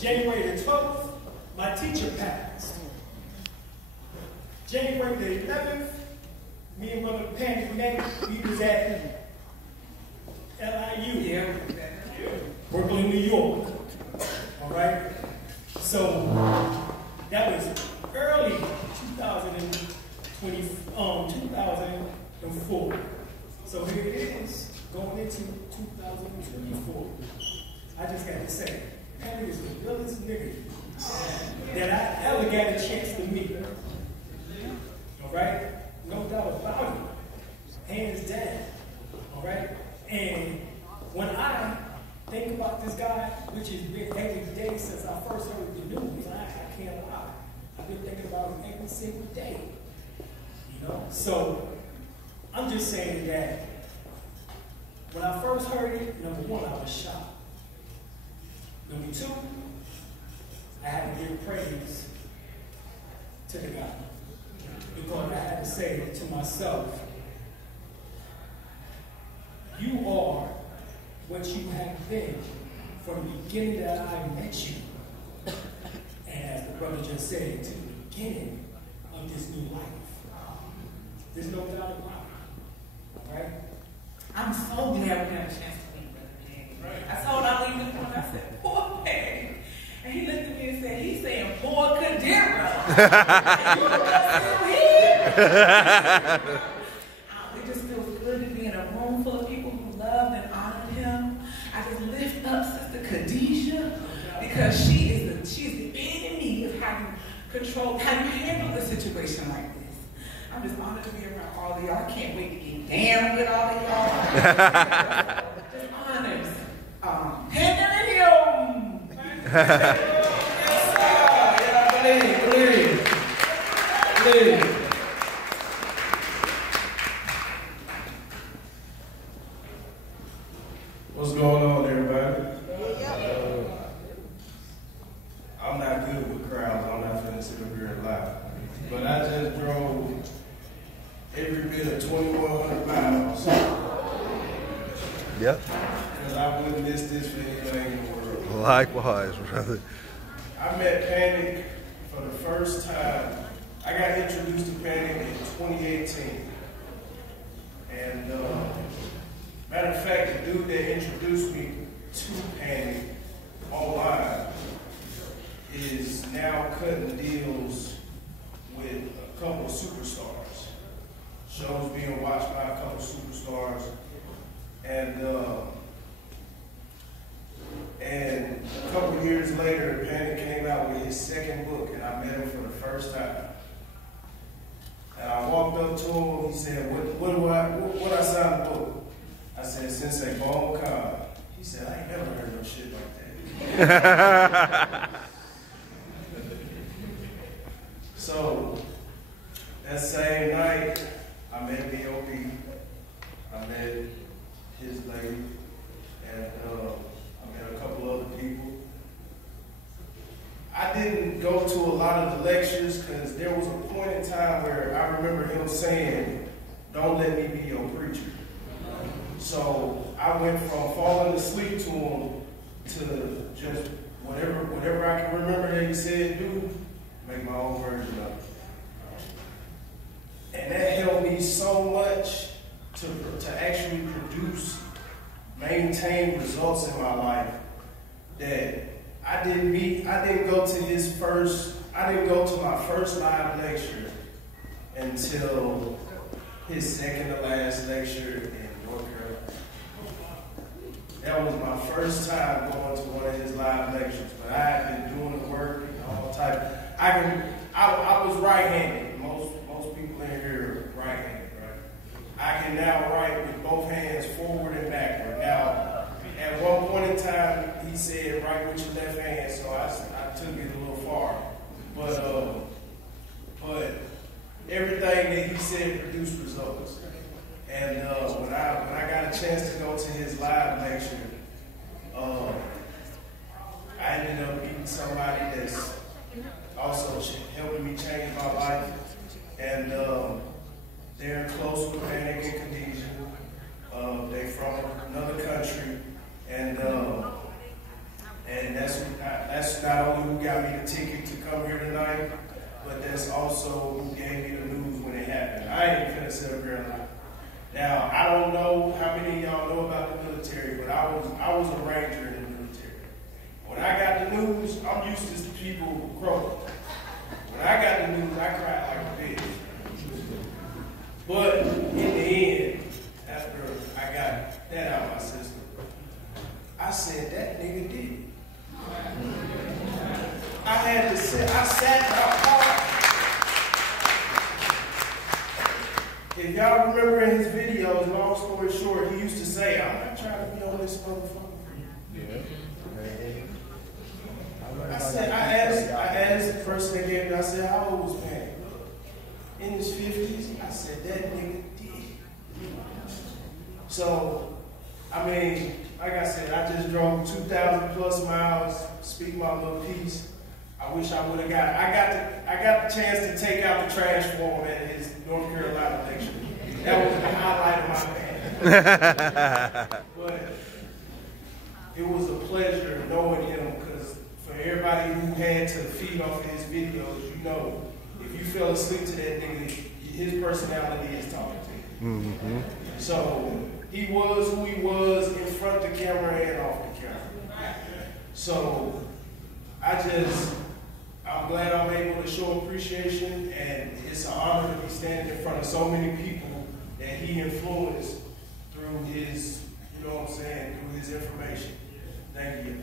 January the 12th, my teacher passed. January the 11th, me and Brother Panic met. We was at LIU, Brooklyn, New York. All right? So that was early 2004. So here it is, going into 2024. I just got to say, Panic is the realest nigga that I ever got a chance to meet. All right? No doubt about it. Hands down. All right? And when I think about this guy, which has been every day since I first heard the news, I can't lie. I've been thinking about him every single day. You know? So, I'm just saying that when I first heard it, number one, I was shocked. Number two, I had to give praise to the guy. Because I had to say to myself, you are what you have been from the beginning that I met you. And as the brother just said, to the beginning of this new life. There's no doubt about it. All right? I'm so glad we got a chance to meet Brother Danny. Right. I told Ali this morning, I said, poor Danny. And he looked at me and said, he's saying poor Kadira. You know still here? It just feels good to be in a room full of people who loved and honored him. I just lift up Sister Khadijah because she's the epitome of how you handle a situation like this. I'm just honored to be around all of y'all. I can't wait to get down with all of y'all. Just honors. What's going on, everybody? I'm not good with crowds. I'm not finna sit up here and lie. But I just drove every bit of 2,100 miles. Yep. Because I wouldn't miss this for anything in the world. Likewise, brother. I met Panic for the first time. I got introduced to Panic in 2018. And matter of fact, the dude that introduced me to Panic online is now cutting deals with a couple of superstars. Shows being watched by a couple of superstars. And a couple of years later, Panic came out with his second book, and I met him for the first time. And I walked up to him, he said, what I signed the book? I said, Sensei Bone Khan. He said, I ain't never heard no shit like that. So, that same night, I met B.O.B. I met his lady, and I met a couple other people. I didn't go to a lot of the lectures because there was a point in time where I remember him saying, don't let me be your preacher. So I went from falling asleep to him to just whatever I can remember that he said do, make my own version of it. And that helped me so much to actually produce, maintain results in my life that I didn't go to my first live lecture until his second to last lecture in North Carolina. That was my first time going to one of his live lectures, but I had been doing the work and all type. I was right-handed. Most people in here are right-handed, right? I can now write with both hands forward and backward. Now, at one point in time, he said write with your left hand, so I took it a little far. But everything that he said produced results. And when I got a chance to go to his live lecture, I ended up meeting somebody that's also helping me change my life. And they're close with Panic and Khadijah. They're from another country. And that's not also who gave me the news when it happened. I ain't finna sit up here and lie. Now, I don't know how many of y'all know about the military, but I was a ranger in the military. When I got the news, I'm used to people crying. When I got the news, I cried like a bitch. But in the end, after I got that out of my system, I said, that nigga did it. I had to sit, I sat hard. If y'all remember in his videos, long story short, he used to say, I'm not trying to be on this motherfucker for you. Yeah. I asked the person that gave me, I said, how old was man? In his 50s? I said, that nigga did. So, I mean, like I said, I just drove 2,000 plus miles, speak my little piece. I wish I would have I got the chance to take out the trash for him at his North Carolina lecture. That was the highlight of my band. But it was a pleasure knowing him, because for everybody who had to feed off of his videos, you know, if you fell asleep to that nigga, his personality is talking to you. Mm-hmm. So he was who he was in front of the camera and off the camera. So I'm glad I'm able to show appreciation, and it's an honor to be standing in front of so many people that he influenced through his, you know what I'm saying, through his information. Thank you.